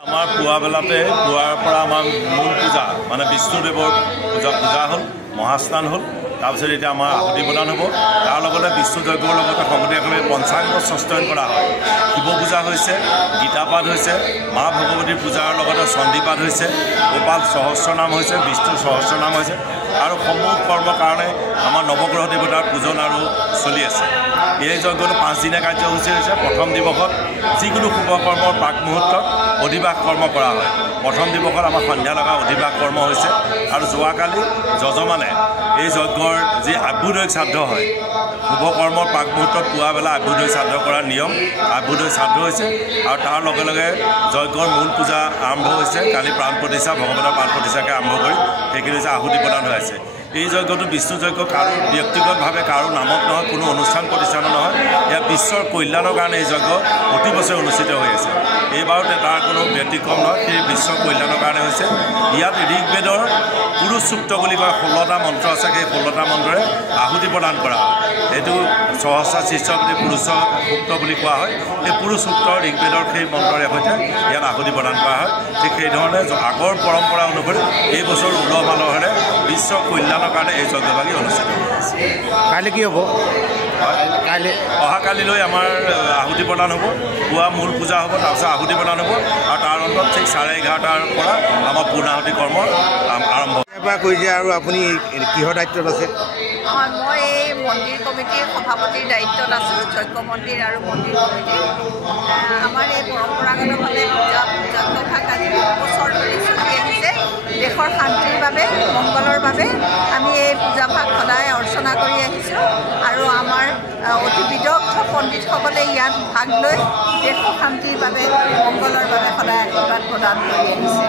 আমাৰ পুৱাবেলাতে পুৱাৰ পৰা আমাৰ মূল পূজা মানে বিষ্ণুদেৱৰ পূজা হ'ল, মহাস্নান হ'ল। তাৰপিছত এতিয়া আমাৰ আহুতি প্ৰদান হ'ব। তাৰ লগতে বিষ্ণু যজ্ঞৰ লগতে সংগতীয়াভাৱে পঞ্চাংগ সস্তায়ন কৰা হয়। শিৱ পূজা হৈছে, গীতা পাঠ হৈছে, মা ভগৱতীৰ পূজাৰ লগতে চণ্ডী পাঠ হৈছে, গোপাল সহস্ৰনাম হৈছে, বিষ্ণুৰ সহস্ৰনাম হৈছে আৰু সমূহ কৰ্মৰ কাৰণে আমাৰ নৱগ্ৰহ দেৱতাৰ পূজন আৰু চলি আছে। এই যজ্ঞটো 5 দিনীয়া কাৰ্যসূচী হৈছে। প্ৰথম দিৱসত যিকোনো শুভ কৰ্মৰ প্ৰাক মুহূৰ্তত অধিবাস কৰ্ম কৰা হয়। প্ৰথম দিৱসত আমাৰ সন্ধ্যা লগা অধিবাস কৰ্ম হৈছে আৰু যোৱাকালি যজমানে এই যজ্ঞৰ যি আভ্যুদয় শ্ৰাদ্ধ হয়, শুভ কৰ্মৰ প্ৰাক মুহূৰ্তত পুৱাবেলা আভ্যুদয় শ্ৰাদ্ধ কৰাৰ নিয়ম, আভ্যুদয় শ্ৰাদ্ধ হৈছে আৰু তাৰ লগে লগে যজ্ঞৰ মূল পূজা আৰম্ভ হৈছে। কালি প্ৰাণ প্ৰতিষ্ঠা, ভগৱানৰ প্ৰাণ প্ৰতিষ্ঠাকে আৰম্ভ কৰি সেইখিনি হৈছে আহুতি প্ৰদান হৈ আছে। এই যজ্ঞটো বিষ্ণু যজ্ঞ কাৰো ব্যক্তিগতভাৱে কাৰো নামত নহয়, কোনো অনুষ্ঠান প্ৰতিষ্ঠানো নহয়। ইয়াত বিশ্বৰ কল্যাণৰ কাৰণে এই যজ্ঞ প্ৰতি বছৰে অনুষ্ঠিত হৈ আছে। এইবাৰতে তাৰ কোনো ব্যতিক্ৰম নহয়, সেই বিশ্বৰ কল্যাণৰ কাৰণে হৈছে। ইয়াত ঋগ্বেদৰ পুৰুষ সূক্ত বুলি কয় 16টা মন্ত্ৰ আছে। সেই 16টা মন্ত্ৰৰে আহুতি প্ৰদান কৰা হয়। এইটো সহস্ৰ শিষ্যৰ প্ৰতি পুৰুষ সূক্ত বুলি কোৱা হয়। সেই পুৰুষ সূক্ত ঋগ্বেদৰ সেই মন্ত্ৰৰে সৈতে ইয়াত আহুতি প্ৰদান কৰা হয়। ঠিক সেইধৰণে আগৰ পৰম্পৰা অনুসৰি এই বছৰ উলহ মালহেৰে বিশ্ব কল্যাণৰ কাৰণে এই যজ্ঞভাগী অনুষ্ঠিত হৈছে। কাইলৈ কি হ'ব? কাইলৈ অহাকালিলৈ আমাৰ আহুতি প্ৰদান হ'ব। পুৱা মূল পূজা হ'ব, তাৰপিছত আহুতি প্ৰদান হ'ব আৰু তাৰ অন্তত ঠিক 11:30টাৰ পৰা আমাৰ পূৰ্ণাহুতি কৰ্ম আৰম্ভ কৰিছে। আৰু আপুনি কিহৰ দায়িত্বত আছে? মই এই মন্দিৰ কমিটিৰ সভাপতিৰ দায়িত্বত আছোঁ, যজ্ঞ মন্দিৰ আৰু মন্দিৰ কমিটিৰ। আমাৰ এই পৰম্পৰাগতভাৱে যজ্ঞভাগ আজি বহু বছৰ ধৰি চলি আহিছে। দেশৰ শান্তিৰ বাবে, মংগলৰ বাবে আমি এই পূজাভাগ সদায় অৰ্চনা কৰি আহিছোঁ আৰু আমাৰ অতি বিদগ্ধ পণ্ডিতসকলে ইয়াত ভাগ লৈ দেশৰ শান্তিৰ বাবে, মংগলৰ বাবে সদায় আশীৰ্বাদ প্ৰদান কৰি আহিছে।